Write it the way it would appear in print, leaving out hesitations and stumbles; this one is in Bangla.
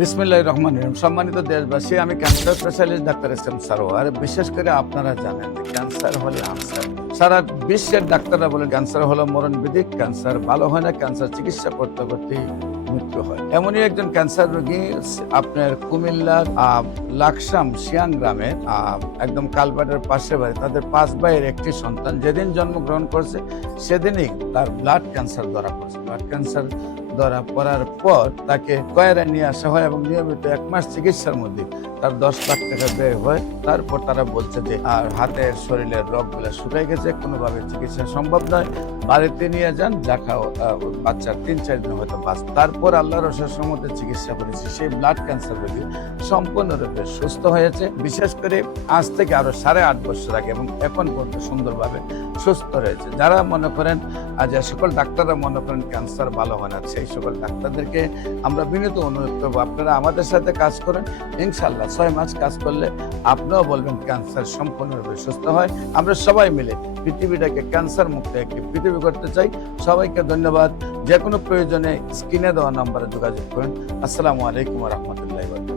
বিসমিল্লাহির রহমানির রহিম। সম্মানিত দেশবাসী, আমি cancer specialist doctor SM. Sarwar. বিশেষ করে আপনারা জানেন ক্যান্সার হলে আনসার। সারা বিশ্বের ডাক্তাররা বলেন ক্যান্সার হলো মরণবিধি, ক্যান্সার ভালো হয় না, ক্যান্সার চিকিৎসা করতে করতেই মৃত্যু হয়। এমনই একজন ক্যান্সার রোগী আপনার কুমিল্লার লাকসাম শিয়াং গ্রামে একদম কালভার্টের পাশে বাড়ি। তাদের 5 ভাইয়ের একটি সন্তান যেদিন জন্মগ্রহণ করছে সেদিনই তার ব্লাড ক্যান্সার ধরা পড়ছে। ব্লাড ক্যান্সার ধরা পড়ার পর তাকে কয়রা নিয়ে আসা হয় এবং নিয়মিত 1 মাস চিকিৎসার মধ্যে তার 10 লাখ টাকা ব্যয় হয়। তারপর তারা বলছে যে আর হাতের শরীরের রগগুলো শুকাই গেছে, কোনোভাবে চিকিৎসা সম্ভব নয়, বাড়িতে নিয়ে যান, যা খাও বাচ্চার 3-4 দিন হয়তো বাঁচবে। তারপর আল্লাহর অশেষ রহমতে চিকিৎসা করেছি, সেই ব্লাড ক্যান্সার রোগী সম্পূর্ণরূপে সুস্থ হয়েছে। বিশেষ করে আজ থেকে আরো 8.5 বছর আগে এবং এখন পর্যন্ত সুন্দরভাবে সুস্থ রয়েছে। যারা মনে করেন যে সকল ডাক্তাররা মনে করেন ক্যান্সার ভালো হয় না, সেই সকল ডাক্তারদেরকে আমরা বিনীত অনুরোধ করবো আপনারা আমাদের সাথে কাজ করেন। ইনশাল্লাহ 6 মাস কাজ করলে আপনিও বলবেন ক্যান্সার সম্পূর্ণরূপে সুস্থ হয়। আমরা সবাই মিলে পৃথিবীটাকে ক্যান্সার মুক্ত একটি পৃথিবী করতে চাই। সবাইকে ধন্যবাদ। যে কোনো প্রয়োজনে স্ক্রিনে দেওয়া নম্বরে যোগাযোগ করুন। আসসালামু আলাইকুম ওয়া রাহমাতুল্লাহি ওয়া বারাকাতুহু।